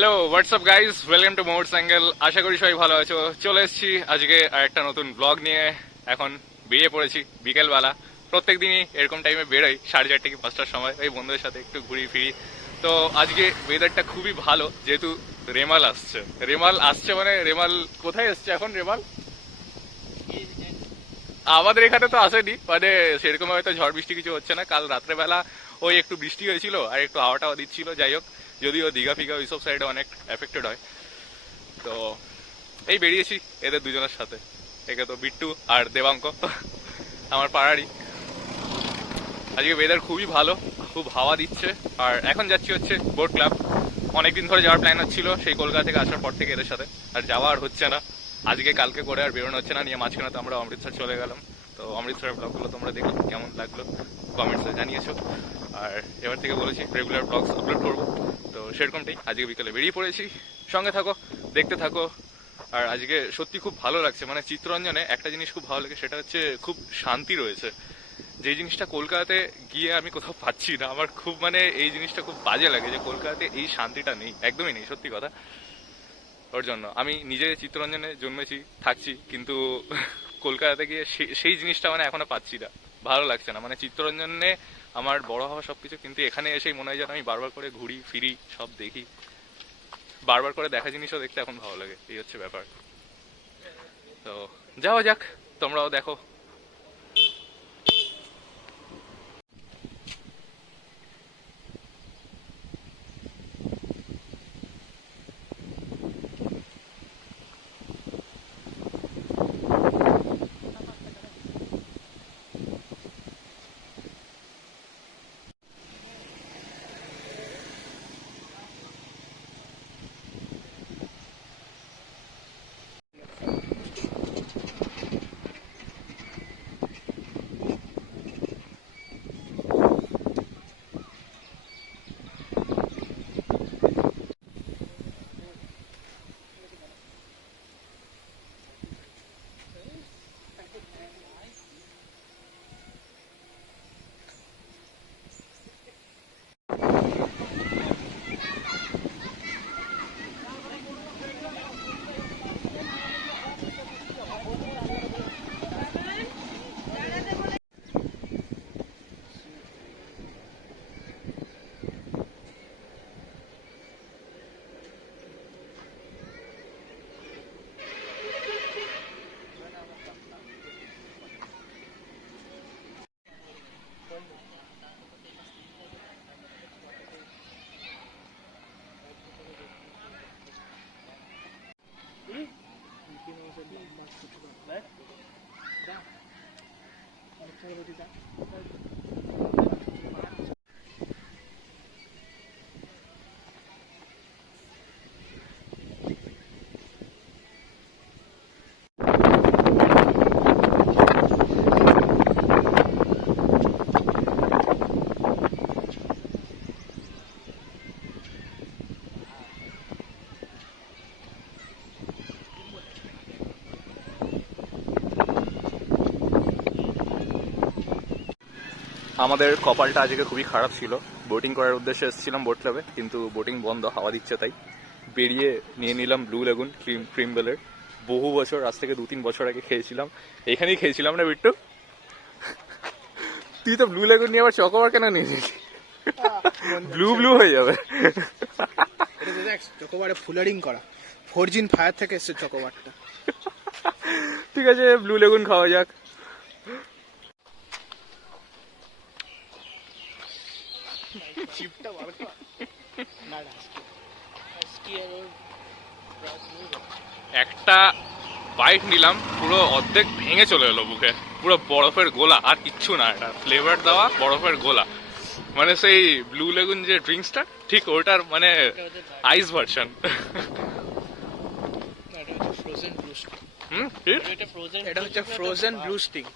Hello what's up guys, welcome to Motors Angle. আশা করি সবাই ভালো আছো। চলে এসেছি আজকে আর একটা নতুন ব্লগ নিয়ে। এখন বেরিয়ে পড়েছি বিকেলবেলা। প্রত্যেক দিনই এরকম টাইমে বেরোই 4:30 কি 5টার সময়, ওই বন্ধুদের সাথে একটু ঘুরি ফিরি। তো আজকে ওয়েদারটা খুবই ভালো, যেহেতু রেমাল আসছে। রেমাল আসছে মানে রেমাল কোথায় এসছে এখন? রেমাল আমাদের এখানে তো আসেনি, মানে সেরকম হয়তো ঝড় বৃষ্টি কিছু হচ্ছে না। কাল রাত্রেবেলা ওই একটু বৃষ্টি হয়েছিল আর একটু হাওয়া দিচ্ছিল, যাই হোক। যদিও দীঘা ফিঘা ওইসব সাইডে অনেক এফেক্টেড হয়। তো এই বেরিয়েছি এদের দুজনের সাথে। একে তো বিট্টু আর দেবাঙ্ক, আমার পাড়ারই। আজকে ওয়েদার খুবই ভালো, খুব হাওয়া দিচ্ছে। আর এখন যাচ্ছি হচ্ছে বোট ক্লাব। অনেকদিন ধরে যাওয়ার প্ল্যান হচ্ছিল সেই কলকাতা থেকে আসার পর থেকে এদের সাথে, আর যাওয়া আর হচ্ছে না। আজকে কালকে করে আর বেরোনো হচ্ছে না, নিয়ে মাঝখানে তো আমরা অমৃতসর চলে গেলাম। তো অমৃতসরের ব্লগগুলো তোমরা দেখলে কেমন লাগলো কমেন্টসে জানিয়েছো। আর এবার থেকে বলেছি রেগুলার ব্লগস আপলোড করবো। তো সেরকমটাই আজকে বিকেলে বেরিয়ে পড়েছি। সঙ্গে থাকো, দেখতে থাকো। আর আজকে সত্যি খুব ভালো লাগছে, মানে চিত্তরঞ্জনে একটা জিনিস খুব ভালো লাগে, সেটা হচ্ছে খুব শান্তি রয়েছে। যে জিনিসটা কলকাতাতে গিয়ে আমি কোথাও পাচ্ছি না। আমার খুব মানে এই জিনিসটা খুব বাজে লাগে যে কলকাতাতে এই শান্তিটা নেই, একদমই নেই, সত্যি কথা। ওর জন্য আমি নিজে চিত্তরঞ্জনে জন্মেছি, থাকছি, কিন্তু কলকাতাতে গিয়ে সেই জিনিসটা মানে এখনো পাচ্ছি না। ভালো লাগছে না, মানে চিত্তরঞ্জনে আমার বড় হওয়া সবকিছু, কিন্তু এখানে এসেই মনে হয় যেন আমি বারবার করে ঘুরি ফিরি, সব দেখি। বারবার করে দেখা জিনিসও দেখতে এখন ভালো লাগে, এই হচ্ছে ব্যাপার। তো যাওয়া যাক, তোমরাও দেখো। আমাদের কপালটা আজকে খুবই খারাপ ছিল। বোটিং করার উদ্দেশ্যে এসেছিলাম বোট ক্লাবে, কিন্তু বোটিং বন্ধ, হাওয়া দিচ্ছে তাই। বেরিয়ে নিয়ে নিলাম ব্লু লেগুন ক্রিম বেলের। বহু বছর, আজ থেকে 2-3 বছর আগে খেয়েছিলাম, এখানেই খেয়েছিলাম না বিট্টু? তুই তো ব্লু লেগুন নিয়ে আবার চকোবার কেন নিয়েছিস? ব্লু ব্লু হয়ে যাবে। এটা তো দেখ চকোবারে ফুলারিং করা, ফরজিন ফায়ার থেকে এসছে চকোবারটা। ঠিক আছে, ব্লু লেগুন খাওয়া যাক। চিপটা বার কর। না না আজকে আর ওর একটা বাইট নিলাম, পুরো অর্ধেক ভেঙে চলে এলো মুখে। পুরো বরফের গোলা, আর কিচ্ছু না, এটা ফ্লেভার দেওয়া বরফের গোলা। মানে সেই ব্লু লেগুন যে ড্রিঙ্কসটা, ঠিক ওটার মানে আইস ভার্সন। এটা হচ্ছে ফ্রোজেন ব্লু স্টিং। এটা হচ্ছে frozen blue sting.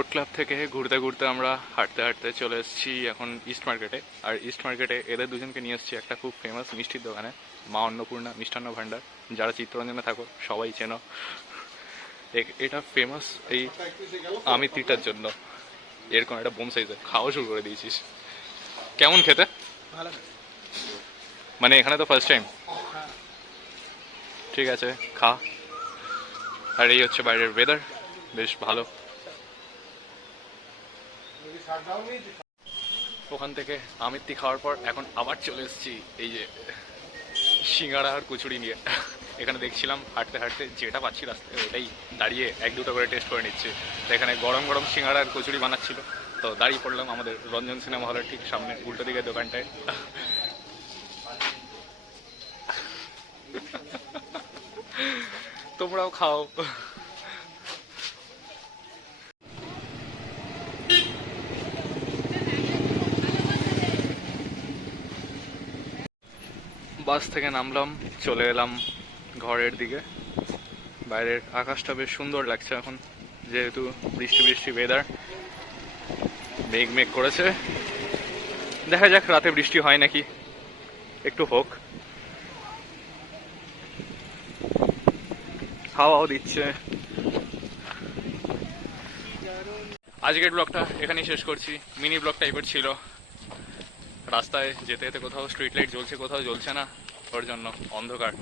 Boat club থেকে ঘুরতে ঘুরতে আমরা হাঁটতে হাঁটতে চলে এসেছি এখন ইস্ট মার্কেটে। আর ইস্ট মার্কেটে এদের দুজনকে নিয়ে এসেছি একটা খুব ফেমাস মিষ্টির দোকানে, মা অন্নপূর্ণা মিষ্টান্ন ভাণ্ডার। যারা চিত্তরঞ্জনে থাকো সবাই চেনো। এটা ফেমাস এই আমিত্রিটার জন্য। এরকম একটা বোম সাইজে খাওয়া শুরু করে দিয়েছিস। কেমন খেতে? ভালো। মানে এখানে তো ফার্স্ট টাইম। হ্যাঁ। ঠিক আছে, খা। আর এই হচ্ছে বাইরের ওয়েদার, বেশ ভালো। ওখান থেকে আমিত্তি খাওয়ার পর এখন আবার চলে এসেছি এই যে সিঙ্গাড়া আর কচুরি নিয়ে। এখানে দেখছিলাম হাঁটতে হাঁটতে যেটা পাচ্ছি রাস্তায় ওটাই দাঁড়িয়ে এক দুটো করে টেস্ট করে নিচ্ছে। তো এখানে গরম গরম সিঙ্গাড়া আর কচুরি বানাচ্ছিল, তো দাঁড়িয়ে পড়লাম আমাদের রঞ্জন সিনেমা হলের ঠিক সামনে উল্টো দিকের দোকানটায়। তোমরাও খাও। বাস থেকে নামলাম, চলে এলাম ঘরের দিকে। বাইরের আকাশটা বেশ সুন্দর লাগছে এখন, যেহেতু বৃষ্টি বৃষ্টি ওয়েদার, মেঘ মেঘ করেছে। দেখা যাক রাতে বৃষ্টি হয় নাকি, একটু হোক। হাওয়াও দিচ্ছে। আজকের ব্লগটা এখানেই শেষ করছি। মিনি ব্লগ টাইপের ছিল। রাস্তায় যেতে যেতে কোথাও স্ট্রিট লাইট জ্বলছে, কোথাও জ্বলছে না, ওর জন্য অন্ধকার,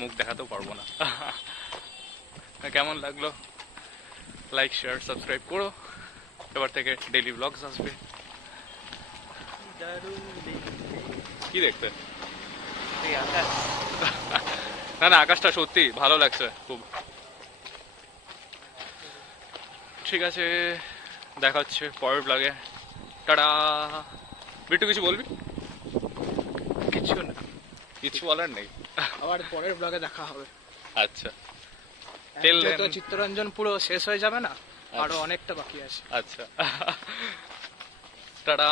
মুখ দেখাতেও পারবো না। কেমন লাগলো? লাইক শেয়ার সাবস্ক্রাইব করো। এবার থেকে ডেইলি ব্লগস আসবে। কি দেখতে? না না, আকাশটা সত্যি ভালো লাগছে খুব। ঠিক আছে, দেখা হচ্ছে পরের ব্লগে। টাটা। বিট্টু কিছু বলবি? কিছু না, কিছু বলার নেই। আবার পরের ব্লগে দেখা হবে। আচ্ছা, Till then. তো চিত্তরঞ্জন পুরো শেষ হয়ে যাবে না, আরো অনেকটা বাকি আছে। আচ্ছা। টাটা।